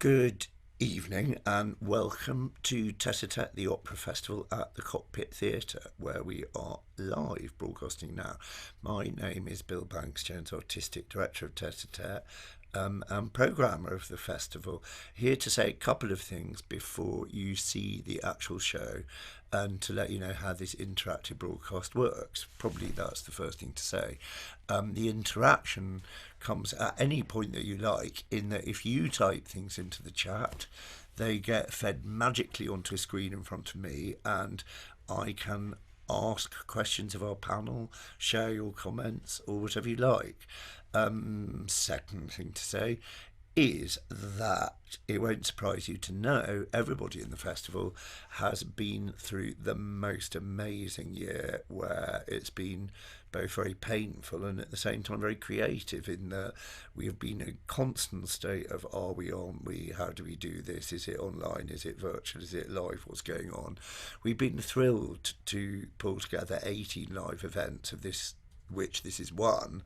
Good evening and welcome to Tete the Opera Festival at the Cockpit Theatre, where we are live broadcasting now. My name is Bill Banks Jones, Artistic Director of Tete and Programmer of the festival, here to say a couple of things before you see the actual show and to let you know how this interactive broadcast works. Probably that's the first thing to say. The interaction comes at any point that you like, in that if you type things into the chat, they get fed magically onto a screen in front of me, and I can ask questions of our panel, share your comments, or whatever you like. Second thing to say is that it won't surprise you to know everybody in the festival has been through the most amazing year, where it's been both very painful and at the same time very creative, in that we have been in a constant state of, are we on, how do we do this, is it online, is it virtual, is it live, what's going on. We've been thrilled to pull together 18 live events, of this which this is one.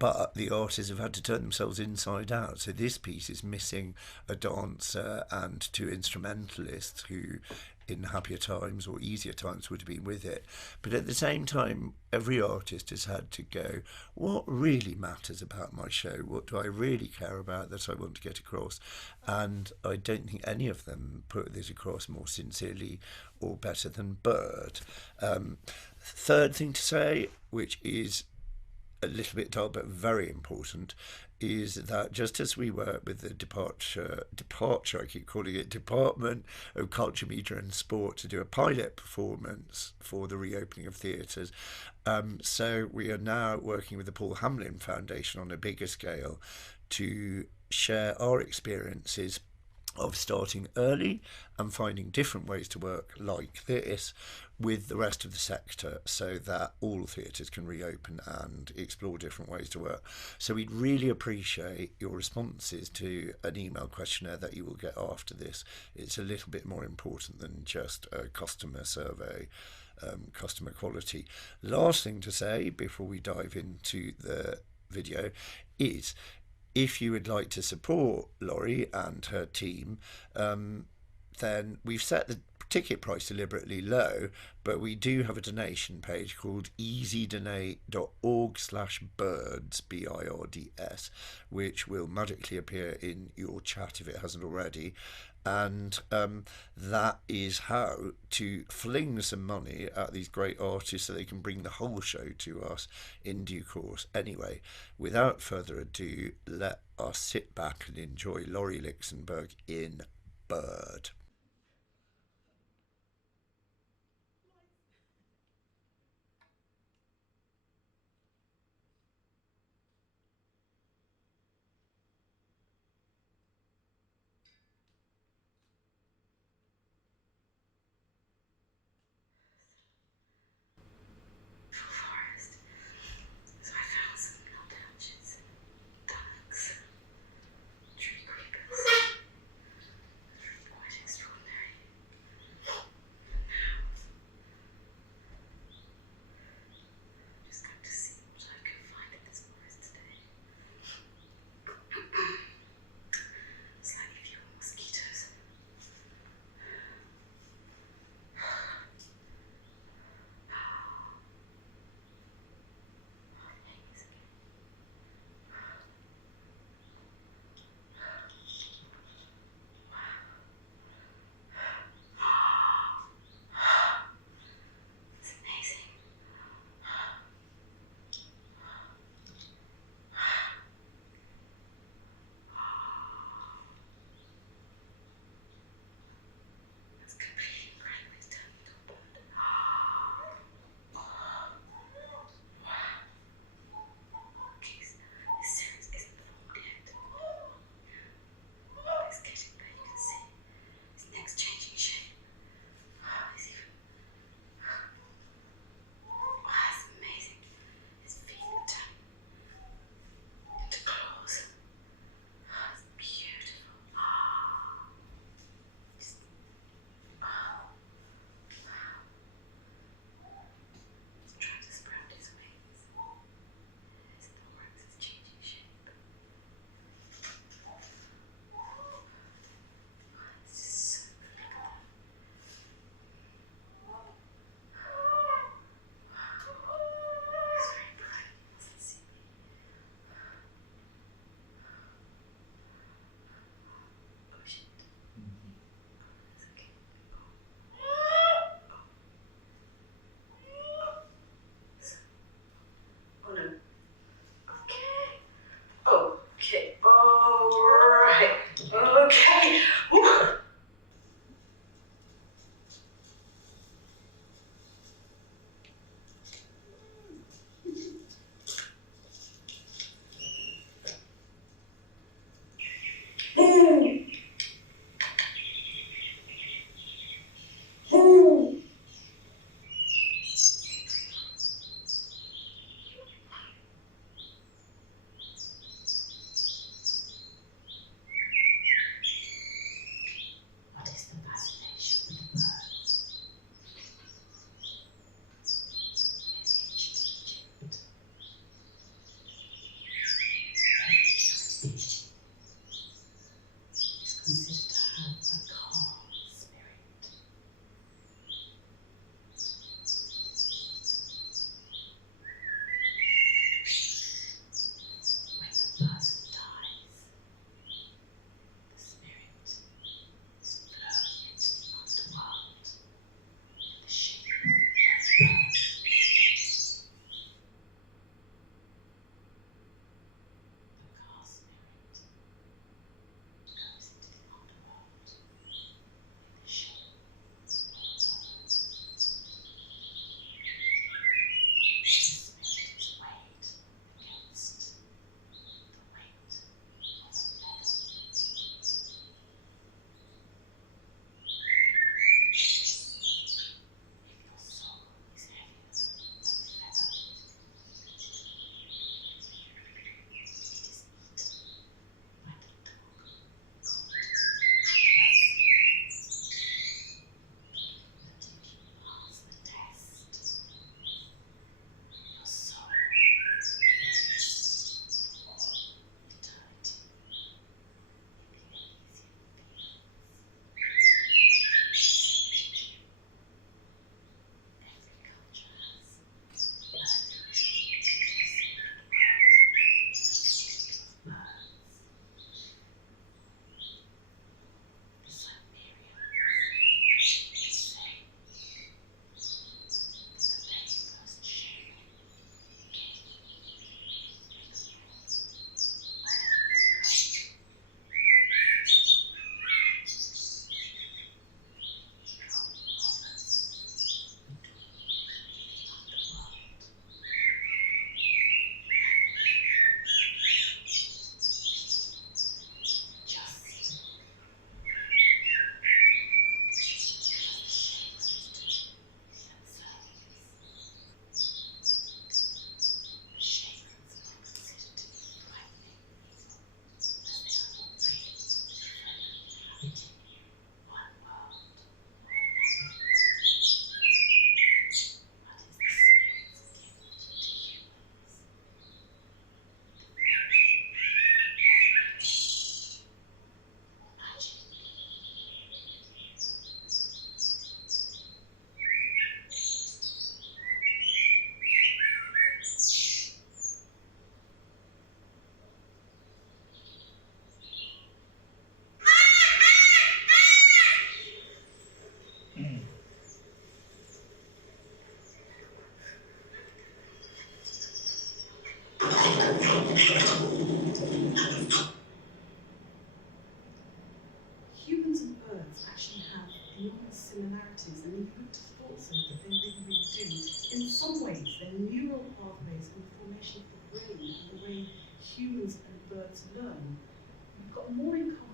But the artists have had to turn themselves inside out. So this piece is missing a dancer and two instrumentalists who, in happier times or easier times, would have been with it. But at the same time, every artist has had to go, what really matters about my show? What do I really care about that I want to get across? And I don't think any of them put this across more sincerely or better than Bird. Third thing to say, which is a little bit dull but very important, is that just as we work with the departure, I keep calling it, Department of Culture, Media and Sport to do a pilot performance for the reopening of theatres, so we are now working with the Paul Hamlin Foundation on a bigger scale to share our experiences of starting early and finding different ways to work like this with the rest of the sector, so that all theatres can reopen and explore different ways to work. So we'd really appreciate your responses to an email questionnaire that you will get after this. It's a little bit more important than just a customer survey, customer quality. Last thing to say before we dive into the video is, if you would like to support Laurie and her team, then we've set the ticket price deliberately low, but we do have a donation page called easydonate.org/birds, BIRDS, which will magically appear in your chat if it hasn't already. And that is how to fling some money at these great artists so they can bring the whole show to us in due course. Anyway, without further ado, let us sit back and enjoy Laurie Lichtenberg in Bird.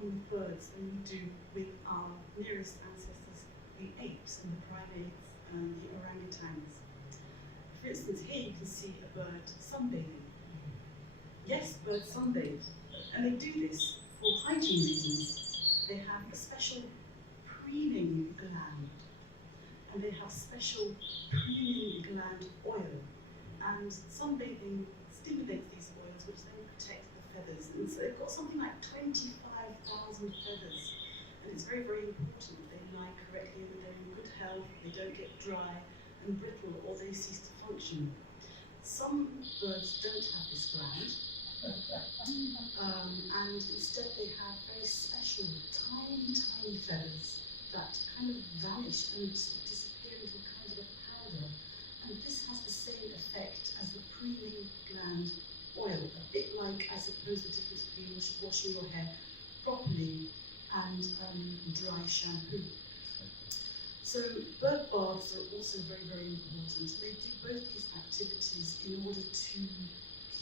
with birds than we do with our nearest ancestors, the apes and the primates and the orangutans. For instance, here you can see a bird sunbathing. Yes, birds sunbathe, and they do this for hygiene reasons. They have a special preening gland, and they have special preening gland oil, and sunbathing stimulates these oils, which then protect the feathers. And so they've got something like 25,000 feathers, and it's very, very important that they lie correctly, that they're in good health, they don't get dry and brittle, or they cease to function. Some birds don't have this gland, and instead they have very special, tiny, tiny feathers that kind of vanish and disappear into a kind of a powder. And this has the same effect as the preening gland oil, a bit like, I suppose, the difference between washing your hair properly and dry shampoo. So bird baths are also very, very important. They do both these activities in order to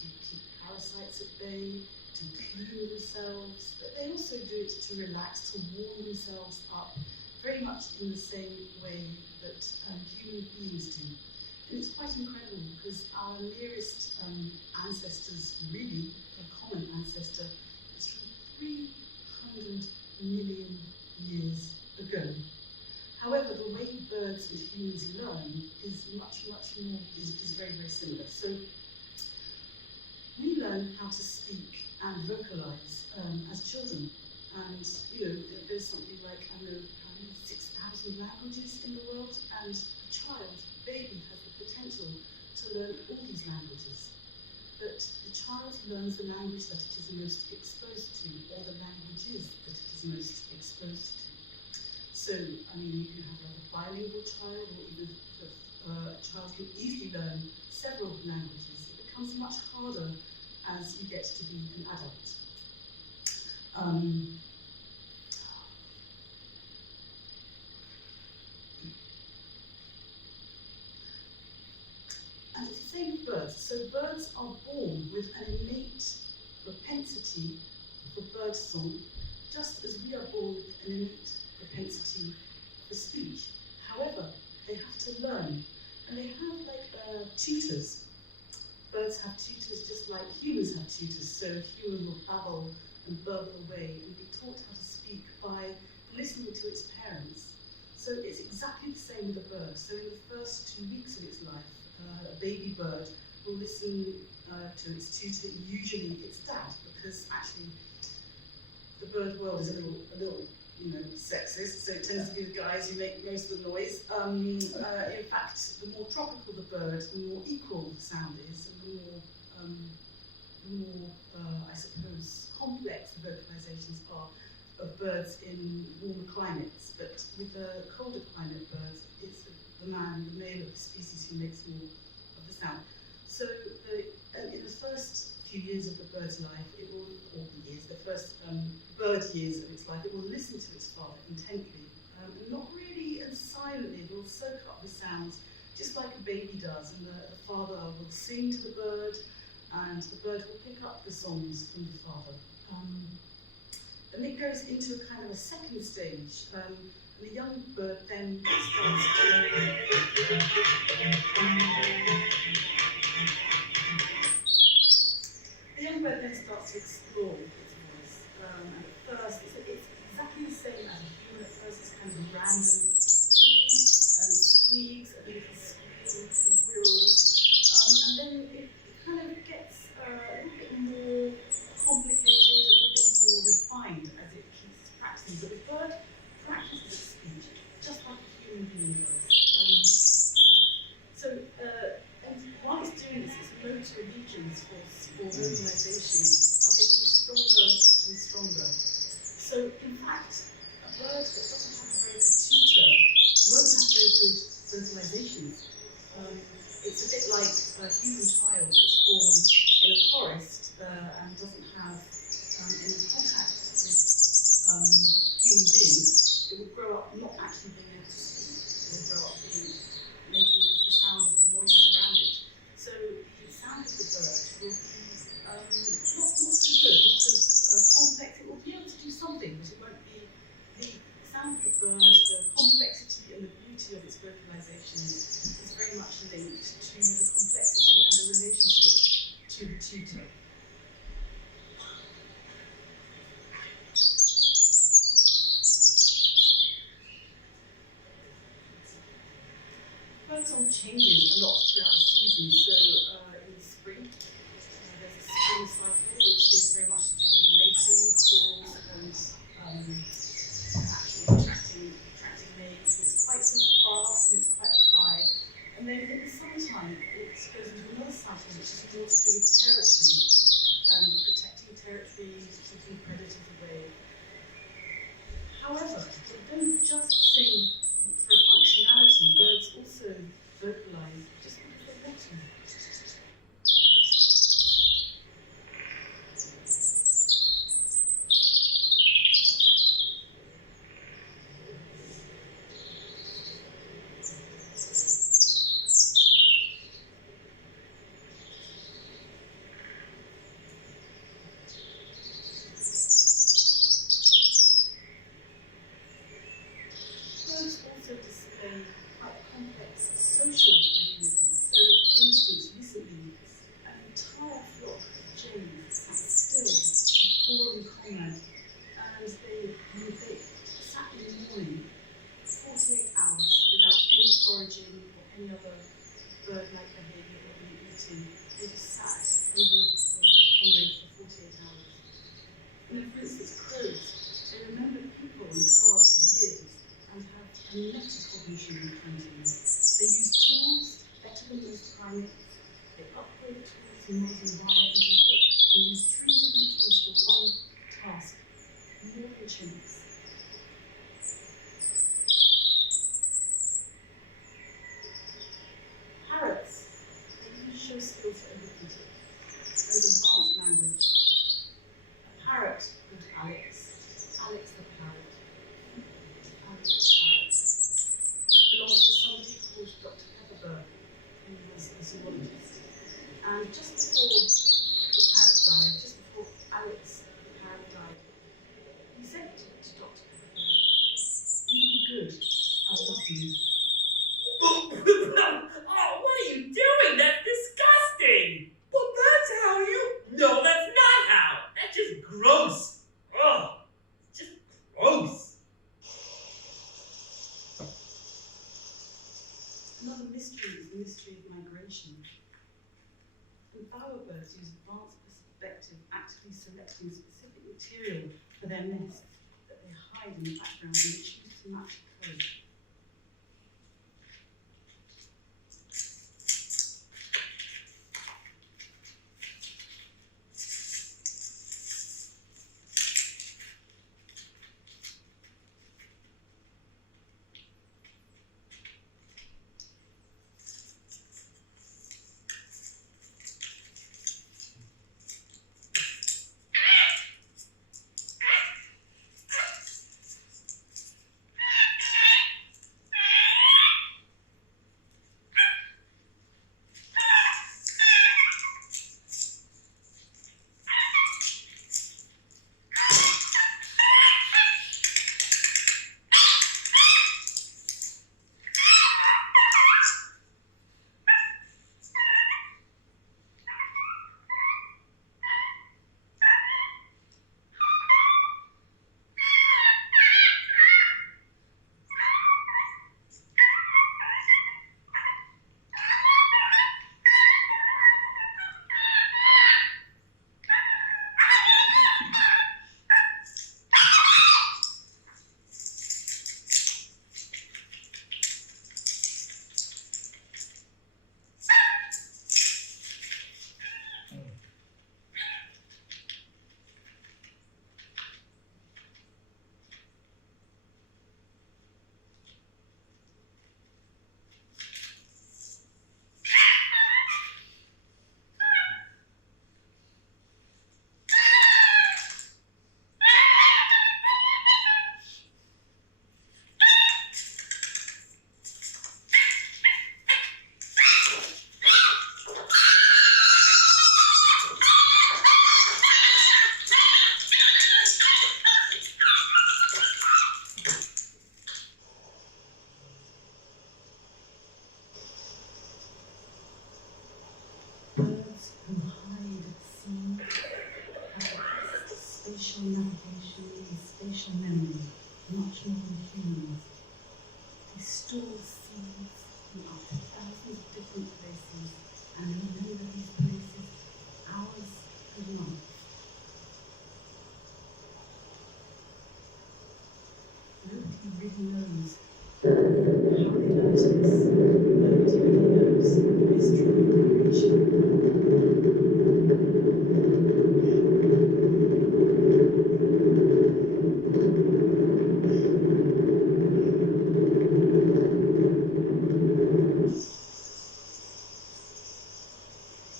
keep parasites at bay, to clean themselves, but they also do it to relax, to warm themselves up, very much in the same way that human beings do. And it's quite incredible because our nearest ancestors, really, a common ancestor, is from 300 million years ago. However, the way birds and humans learn is much more, is very, very similar. So we learn how to speak and vocalise as children. And, you know, there's something like, I don't know, how many, 6,000 languages in the world, and a child, a baby, has the potential to learn all these languages. But the child learns the language that it is most exposed to, or the languages that it is most exposed to. So, I mean, you can have like a bilingual child, or even a child can easily learn several languages. It becomes much harder as you get to be an adult. And it's the same with birds. So birds are born with an innate propensity for birdsong, just as we are born with an innate propensity for speech. However, they have to learn, and they have like tutors. Birds have tutors just like humans have tutors, so a human will babble and burble away and be taught how to speak by listening to its parents. So it's exactly the same with a bird. So in the first 2 weeks of its life, a baby bird will listen to its tutor, usually its dad, because actually the bird world is a little you know, sexist, so it tends to be the guys who make most of the noise. In fact, the more tropical the bird, the more equal the sound is, and the more I suppose, complex the vocalisations are of birds in warmer climates. But with the colder climate birds, it's the male of the species who makes more of the sound. So in the first few years of the bird's life, it will, or the first bird years of its life, it will listen to its father intently, and not really and silently. It will soak up the sounds just like a baby does, and the father will sing to the bird, and the bird will pick up the songs from the father. Then it goes into a kind of a second stage, and the young bird then starts to explore its voice. And at first, it's exactly the same as a human. At first, it's kind of random peeps and squeaks, and little squeals, little whirls. And then it kind of gets a little bit more complicated, a little bit more refined as it keeps practicing. But the bird practices its speech just like a human being does. And while it's doing this, its motor regions for vocalization are getting stronger and stronger. So, in fact, a bird that doesn't have a very good tutor won't have very good vocalizations. It's a bit like a human child that's born in a forest and doesn't have any contact with human beings. It will grow up not actually being able to speak. It will grow up making the sounds of the noises around it. So the sound of the bird will be not so good, not as complex. It will be able to do something, but it won't be the sound of the bird, the complexity and the beauty of its vocalisations is very much linked to the complexity and the relationship to the tutor. Birdsong changes a lot throughout the season, so in the spring there's a spring cycle which is very much to do with mating, calls and actually attracting mates. It's quite sort of fast and it's quite high. And then in the summertime it goes into another cycle which is more to do with territory and protecting territory, keeping predators away. However, they don't just sing for functionality, birds also vocalise just because they want to. Birds also display quite complex social mechanisms. So, for instance, recently, an entire flock of jays sat still, a fallen comrade, and they sat in the morning 48 hours without any foraging or any other bird-like behaviour or any eating. They just sat over the comrade for 48 hours. And then, for instance, crows, they remember people and cars for years and have a metacognition in front of them. They use tools better than most primates. They upgrade tools in modern wire into a hook and use 3 different tools for one task, more than chimps. Parrots, they even show skills for arithmetic and advanced language. A parrot called Alex the parrot, belongs to somebody called Dr. Pepperberg, who was a zoologist. And just before the parrot died, just before Alex the parrot died, he said to Dr. Pepperberg, "You be good, I love you." Oh, what are you doing? That's disgusting! Well, that's how you... No, that's not how! That's just gross! Oh, just gross! Another mystery is the mystery of migration. And bowerbirds use advanced perspective, actively selecting specific material for their nests that they hide in the background and they choose to match the code. spatial memory, much more than humans. They store seeds in up to thousands of different places and remember these places hours and months. Nobody really knows how they learned this. Nobody really knows the mystery of the creation.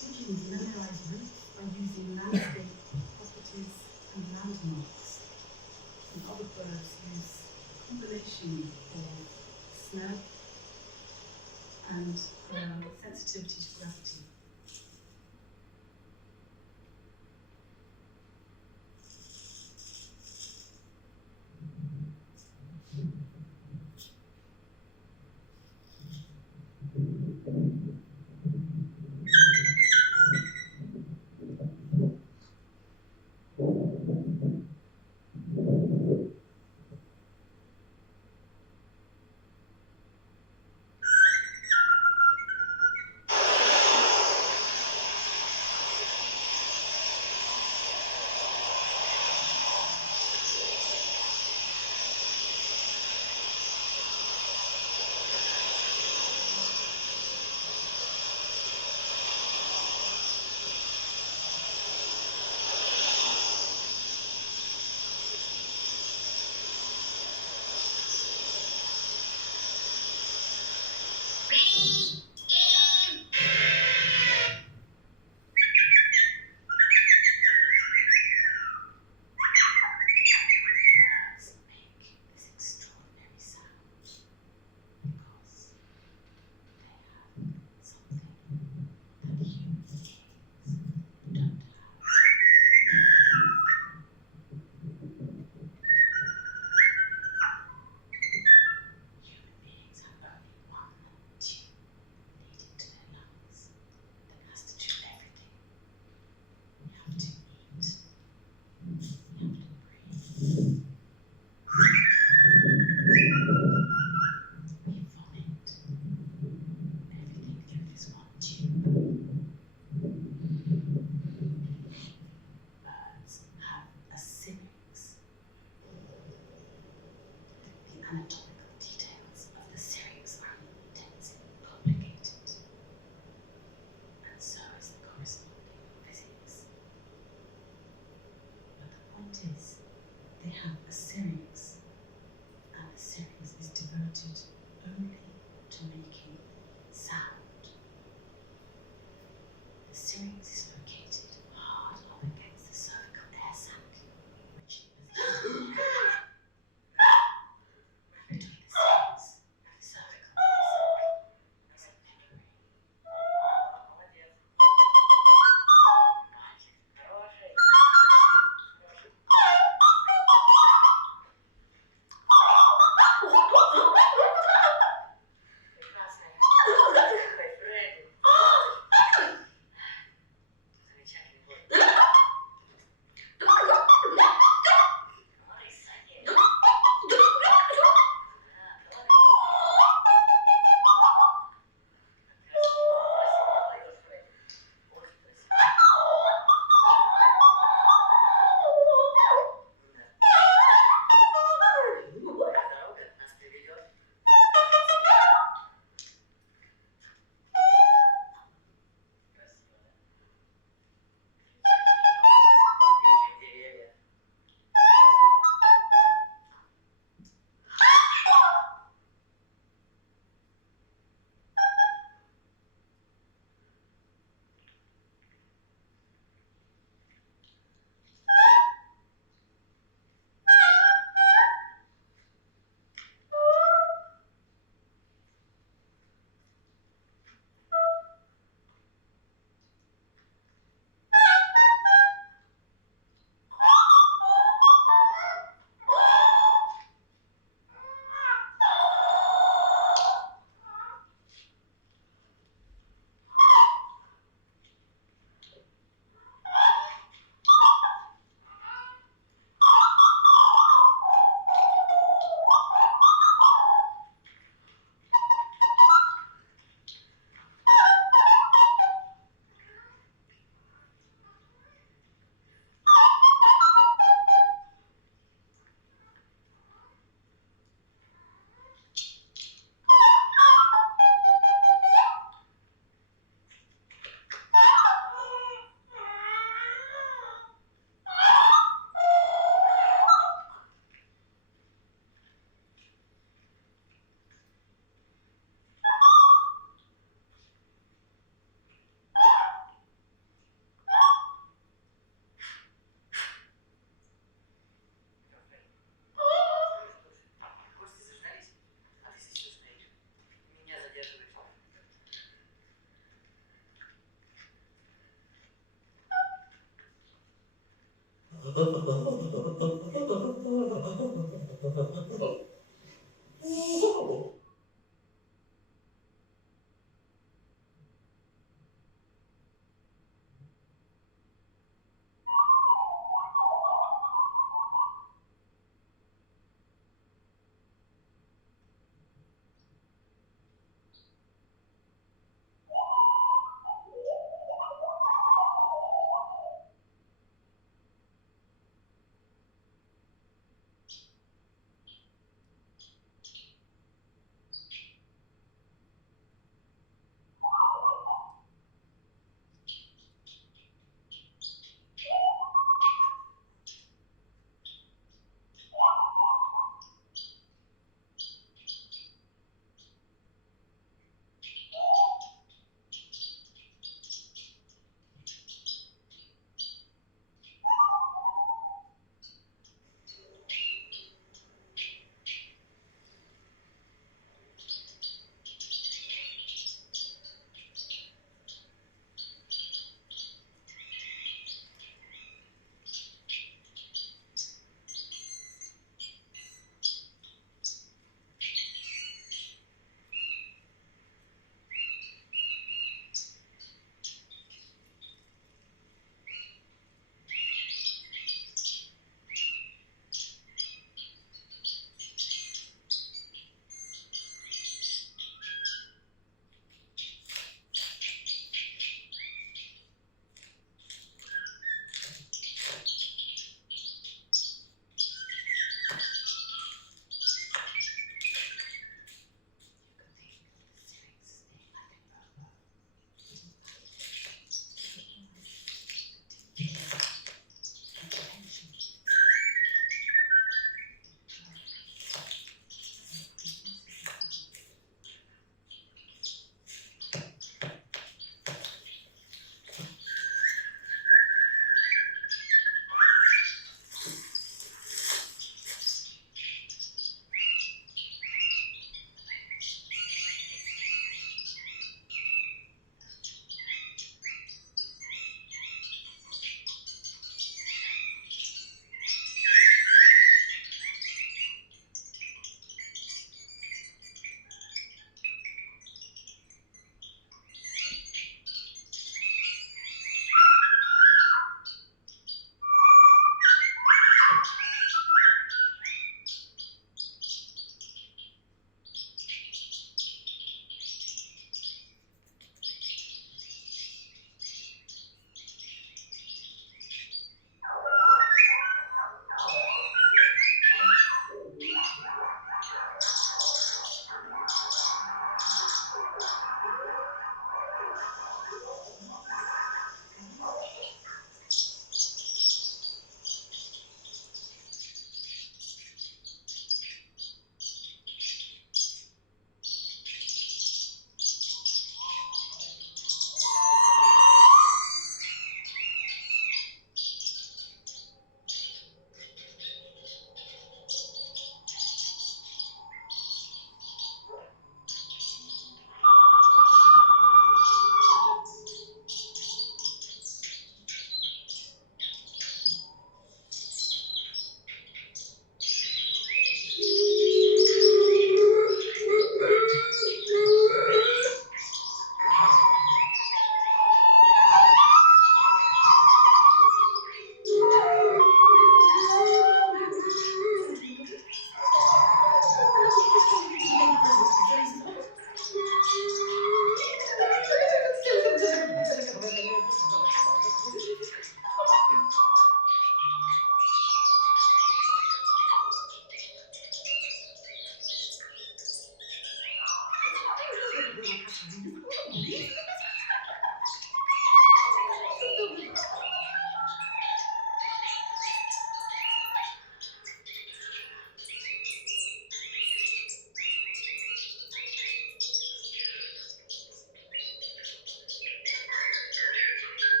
Pigeons memorize routes by using landscape properties and landmarks. And other birds use a combination of smell and sensitivity to gravity. Anatomical details of the syrinx are intensely complicated, and so is the corresponding physics. But the point is, they have a syrinx, and the syrinx is devoted only to making sound. The syrinx is located hard up against the cervical air sac, which is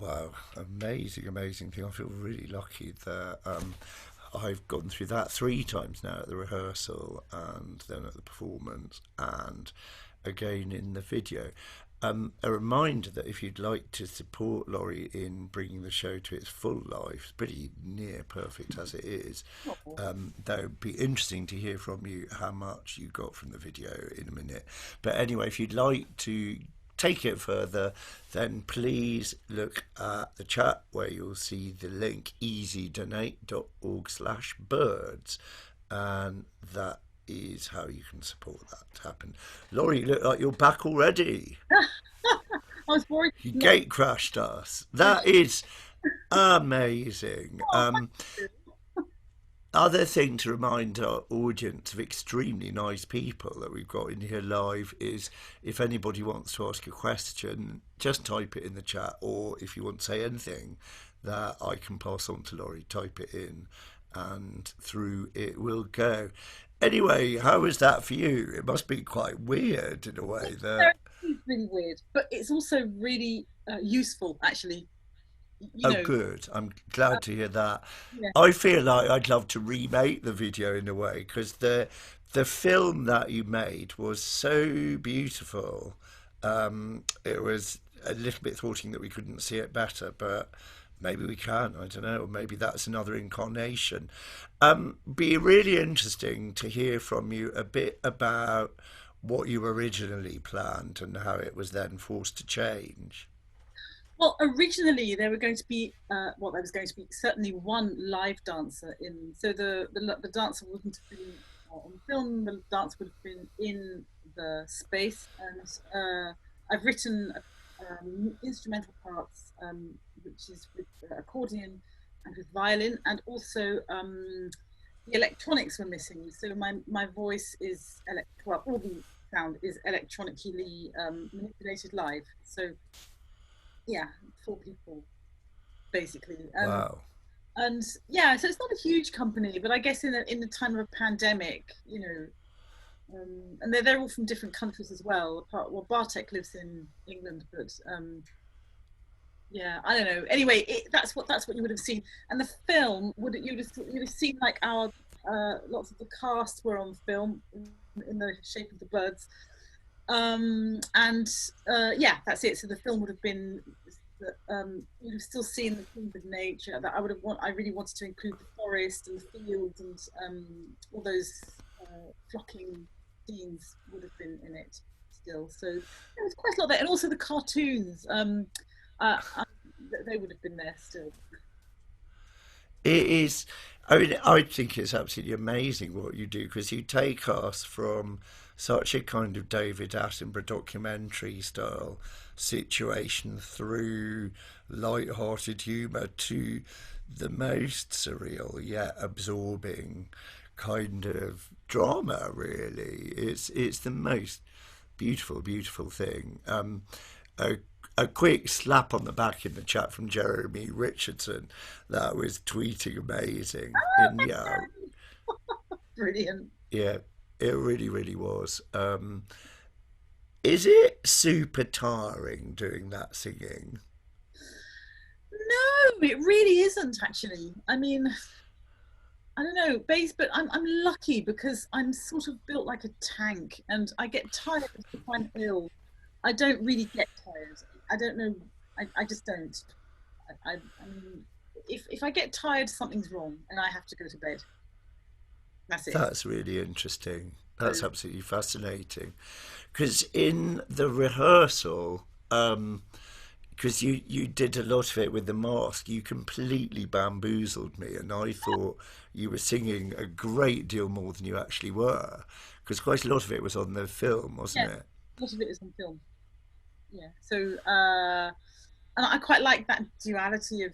Wow, amazing thing. I feel really lucky that I've gone through that three times now at the rehearsal and then at the performance and again in the video. A reminder that if you'd like to support Laurie in bringing the show to its full life, pretty near perfect as it is, that would be interesting to hear from you how much you got from the video in a minute. But anyway, if you'd like to take it further, then please look at the chat where you'll see the link easydonate.org/birds, and that is how you can support that to happen. Laurie, you look like you're back already. I was worried. You gate crashed us. That is amazing. Other thing to remind our audience of extremely nice people that we've got in here live is if anybody wants to ask a question, just type it in the chat, or if you want to say anything that I can pass on to Laurie, type it in and through it will go. Anyway, how was that for you? It must be quite weird in a way. It's really weird, but it's also really useful, actually. Good. I'm glad to hear that. Yeah. I feel like I'd love to remake the video in a way because the film that you made was so beautiful. It was a little bit thwarting that we couldn't see it better, but maybe we can. I don't know. Maybe that's another incarnation. Be really interesting to hear from you a bit about what you originally planned and how it was then forced to change. Well, originally there was going to be certainly one live dancer in. So the dancer wouldn't have been on film. The dancer would have been in the space, and I've written instrumental parts, which is with accordion and with violin, and also the electronics were missing. So my voice is all the sound is electronically manipulated live. So. Yeah, 4 people, basically. Wow. And yeah, so it's not a huge company, but I guess in the time of a pandemic, and they're all from different countries as well. Well, Bartek lives in England, but yeah, I don't know. Anyway, that's what you would have seen. And the film you'd have seen like our lots of the cast were on film in the shape of the birds. Yeah, that's it. So the film would have been you'd have still seen the things of nature that I really wanted to include the forest and the fields and all those flocking scenes would have been in it still. So there was quite a lot there, and also the cartoons. They would have been there still. It is. I mean, I think it's absolutely amazing what you do because you take us from such a kind of David Attenborough documentary style situation through light-hearted humour to the most surreal yet absorbing kind of drama. Really, it's the most beautiful thing. A quick slap on the back in the chat from Jeremy Richardson that was tweeting amazing. And yeah, brilliant. Yeah, it really was. Is it super tiring doing that singing? No, it really isn't actually. I mean, I don't know, but I'm lucky because I'm sort of built like a tank, and I get tired if I'm ill. I don't really get tired. I don't know. I just don't. I mean, if I get tired, something's wrong, and I have to go to bed. That's it. That's really interesting. That's absolutely fascinating. Because in the rehearsal, because you did a lot of it with the mask, you completely bamboozled me, and I thought you were singing a great deal more than you actually were. Because quite a lot of it was on the film, wasn't it? A lot of it is on film. Yeah. So, and I quite like that duality of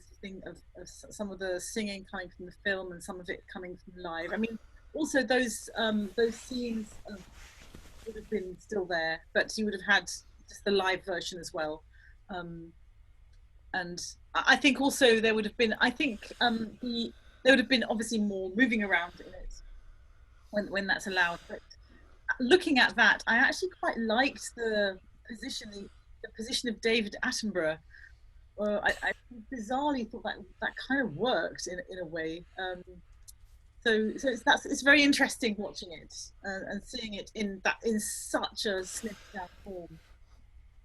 some of the singing coming from the film and some of it coming from live. I mean, also those scenes would have been still there, but you would have had just the live version as well. And I think also there would have been, there would have been obviously more moving around in it when that's allowed. But looking at that, I actually quite liked the position of David Attenborough I bizarrely thought that that kind of worked in a way. So it's very interesting watching it and seeing it in such a slimmed down form.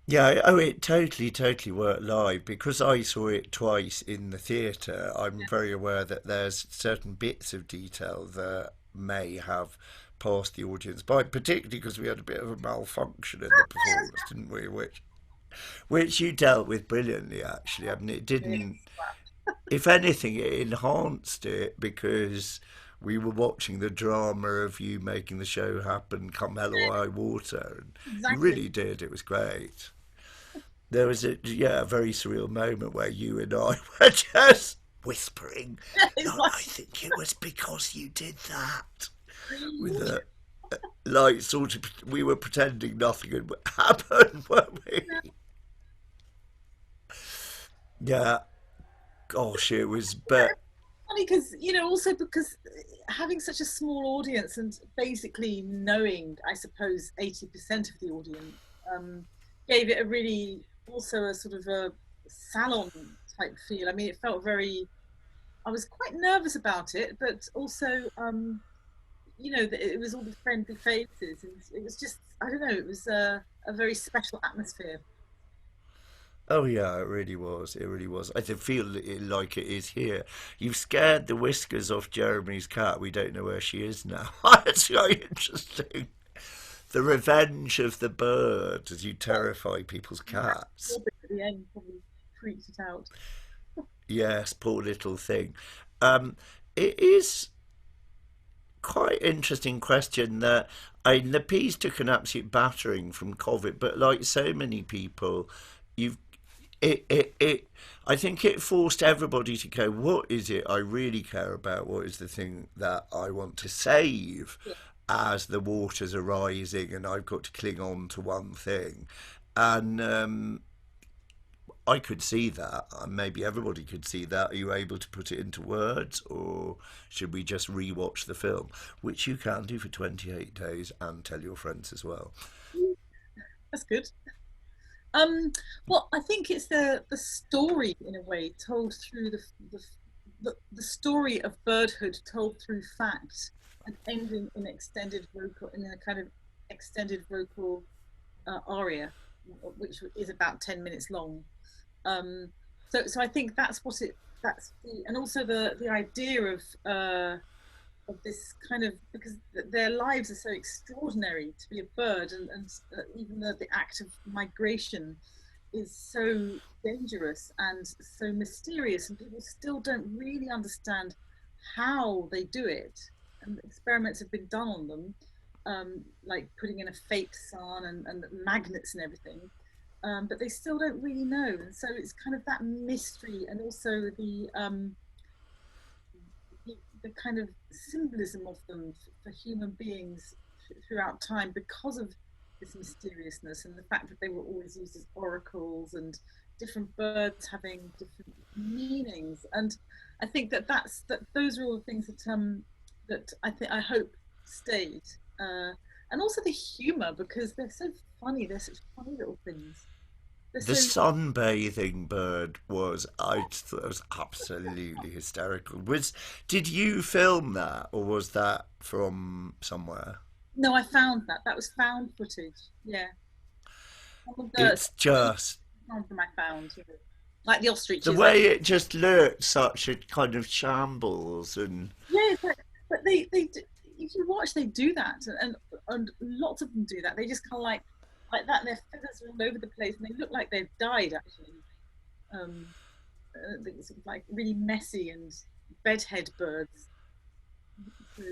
Yeah, oh, it totally worked live because I saw it twice in the theatre. I'm very aware that there's certain bits of detail that may have passed the audience by, particularly because we had a bit of a malfunction in the performance, didn't we? Which you dealt with brilliantly, actually. I mean, it didn't. If anything, it enhanced it because we were watching the drama of you making the show happen, come hell or high water, and you Exactly. really did. It was great. There was a very surreal moment where you and I were just whispering, It's "No, like, I think it was because you did that." With a like sort of, we were pretending nothing had happened, weren't we? Yeah, gosh, it was. But funny because also because having such a small audience and basically knowing, I suppose, 80% of the audience gave it a really also a sort of a salon type feel. I mean, it felt very. I was quite nervous about it, but also that it was all the friendly faces, and it was just I don't know. It was a very special atmosphere. oh yeah, it really was. It really was. I feel it like it is here. You've scared the whiskers off Jeremy's cat. We don't know where she is now. It's very interesting. The revenge of the bird as you terrify people's cats. At the end, probably freaked it out. Yes, poor little thing. It is quite interesting question that the piece took an absolute battering from COVID, but like so many people, you've it I think it forced everybody to go, what is it I really care about? What is the thing that I want to save Yeah. as the waters are rising and I've got to cling on to one thing? And I could see that. Maybe everybody could see that. Are you able to put it into words, or should we just re-watch the film, which you can do for 28 days and tell your friends as well? That's good. Um, well, I think it's the story in a way told through the story of birdhood told through fact and ending in extended vocal in a kind of extended vocal aria, which is about 10 minutes long. Um, so I think that's what it that's the and also the idea of this kind of because their lives are so extraordinary to be a bird and even the act of migration is so dangerous and so mysterious and people still don't really understand how they do it and experiments have been done on them like putting in a fake sun and magnets and everything but they still don't really know and so it's kind of that mystery and also the kind of symbolism of them for human beings throughout time because of this mysteriousness and the fact that they were always used as oracles and different birds having different meanings and I think that those are all the things that I hope stayed and also the humor because they're so funny, they're such funny little things, they're The so sunbathing bird was, I just thought it was absolutely hysterical. Did you film that, or was that from somewhere? no I found that was found footage, yeah, some of the It's just some of them I found, like the the ostriches. way it just looked such a kind of shambles, and Yeah, but if you watch, they do that, and lots of them do that. They just kind of like that. And their feathers are all over the place, and they look like they've died actually. Um, it's sort of like really messy and bedhead birds. So,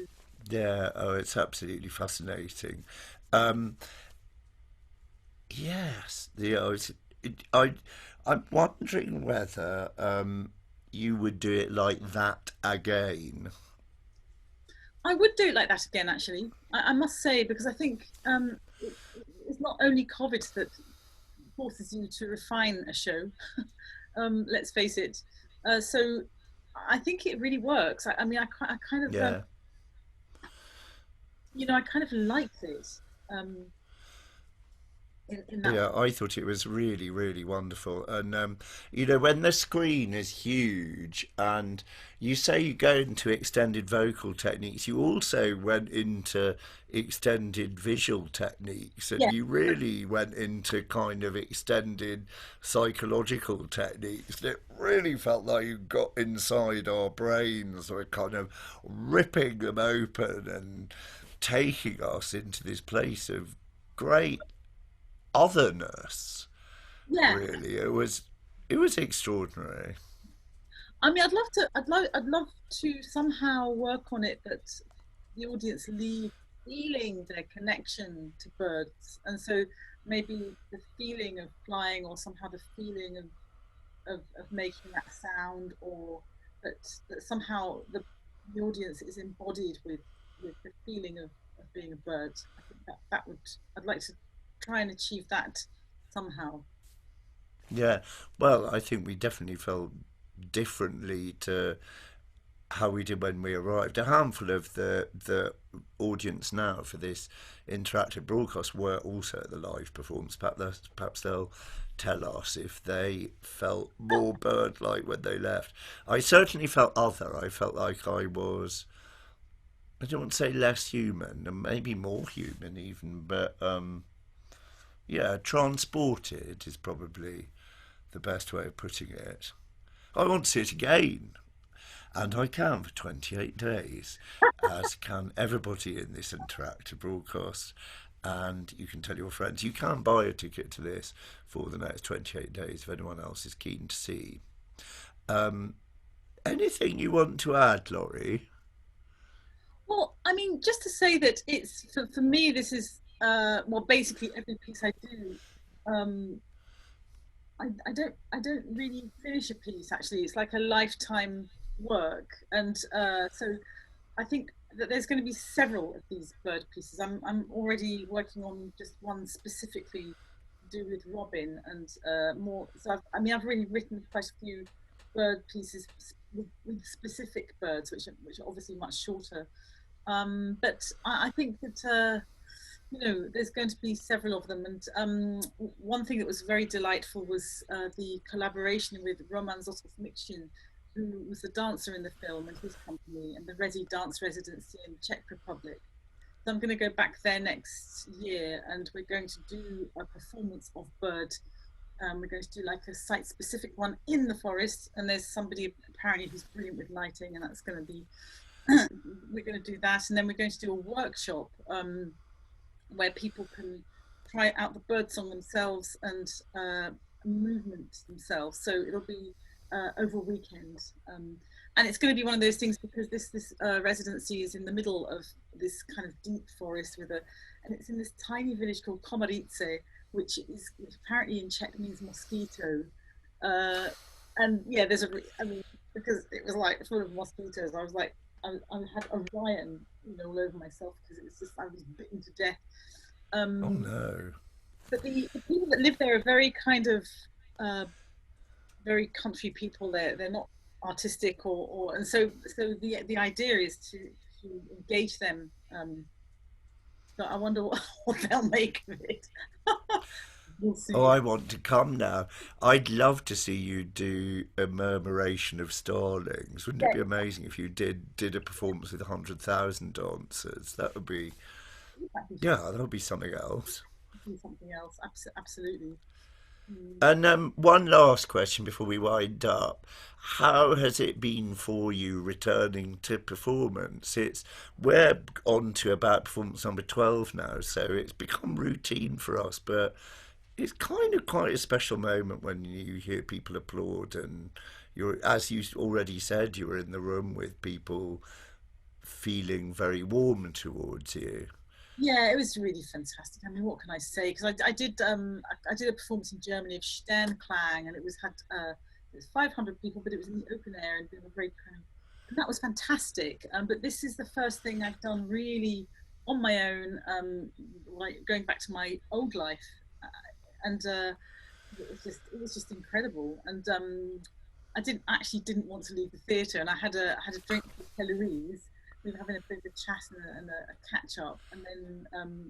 yeah, oh, it's absolutely fascinating. Um, yes, I, I'm wondering whether you would do it like that again. I would do it like that again. Actually, I must say because I think it's not only COVID that forces you to refine a show. Let's face it. So I think it really works. I mean, I kind of, Yeah. I kind of liked it. Um, in that. Yeah, I thought it was really, really wonderful. And, you know, when the screen is huge and you say you go into extended vocal techniques, you also went into extended visual techniques and Yeah, you really went into kind of extended psychological techniques. It really felt like you got inside our brains, or kind of ripping them open and taking us into this place of great otherness. yeah. Really, it was extraordinary. I mean, I'd love to somehow work on it that the audience leave feeling their connection to birds, and so maybe the feeling of flying, or somehow the feeling of making that sound, or that somehow the audience is embodied with the feeling of being a bird. I think that would, I'd like to try and achieve that somehow. Yeah, well, I think we definitely felt differently to how we did when we arrived. A handful of the audience now for this interactive broadcast were also at the live performance. Perhaps they'll tell us if they felt more bird-like when they left. I certainly felt other. I felt like I was, I don't want to say less human, and maybe more human even, but yeah, transported is probably the best way of putting it. I want to see it again, and I can for 28 days, as can everybody in this interactive broadcast. And you can tell your friends. You can buy a ticket to this for the next 28 days if anyone else is keen to see. Um, Anything you want to add, Laurie? Well, I mean, just to say that it's for me, this is well, basically every piece I do. Um, I don't really finish a piece. Actually, it's like a lifetime work, and so I think that there's going to be several of these bird pieces. I'm already working on just one specifically to do with robin, and more. So I mean, I've really written quite a few bird pieces with specific birds, which are obviously much shorter. But I think that you know, there's going to be several of them. And one thing that was very delightful was the collaboration with Roman Zotov-Miksin, who was the dancer in the film, and his company, and the Resi Dance Residency in the Czech Republic. So I'm going to go back there next year, and we're going to do a performance of bird. We're going to do like a site-specific one in the forest, and there's somebody apparently who's brilliant with lighting, and that's going to be we're going to do that, and then we're going to do a workshop where people can try out the birdsong themselves and movement themselves. So it'll be over a weekend, and it's going to be one of those things because this residency is in the middle of this kind of deep forest and it's in this tiny village called Komarice, which apparently in Czech means mosquito. And yeah, I mean, because it was like full of mosquitoes, I was like, I had Orion, you know, all over myself because it was just, I was bitten to death. Oh no. But the people that live there are very kind of very country people. They're not artistic and so the idea is to engage them. But I wonder what they'll make of it. We'll see. Oh, I want to come now. I'd love to see you do a murmuration of starlings. Wouldn't it be amazing if you did a performance with 100,000 dancers? That would be, yeah, that would be something else. Something else, absolutely. And one last question before we wind up. How has it been for you returning to performance? We're on to about performance number 12 now, so it's become routine for us, but it's kind of quite a special moment when you hear people applaud and you're, as you already said, you were in the room with people feeling very warm towards you. Yeah, it was really fantastic. I mean, what can I say? Because I did I did a performance in Germany of Sternklang, and it was 500 people, but it was in the open air and a very kind of, and that was fantastic. But this is the first thing I've done really on my own, like going back to my old life, and it was just incredible. And I didn't want to leave the theatre, and I had a drink with Heloise. We were having a bit of a chat and a catch up, and then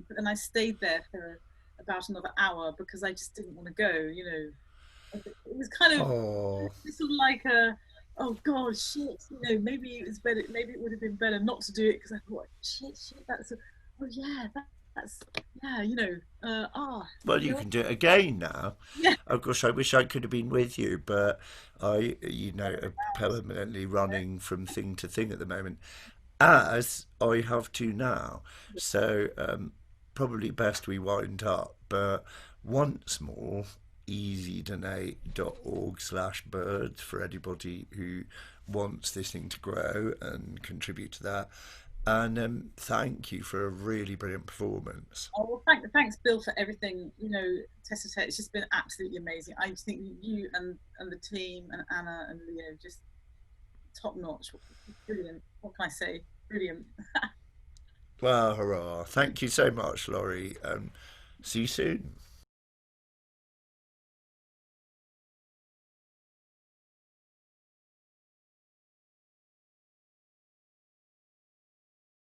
but then I stayed there for about another hour because I just didn't want to go. You know, it was kind of Oh, sort of like a, oh god, shit. You know, maybe it was better. Maybe it would have been better not to do it because I thought, shit, that's. Oh yeah, that's yeah. You know, well, you can do it again now. yeah. Oh gosh, I wish I could have been with you, but I, am permanently running from thing to thing at the moment, as I have to now. So probably best we wind up. But once more, easydonate.org/birds for anybody who wants this thing to grow and contribute to that. And thank you for a really brilliant performance. Oh, well, thanks, Bill, for everything. You know, Tessa, it's just been absolutely amazing. I just think you and the team and Anna and Leo just top notch, brilliant. What can I say? Brilliant. Well, hurrah. Thank you so much, Laurie. See you soon.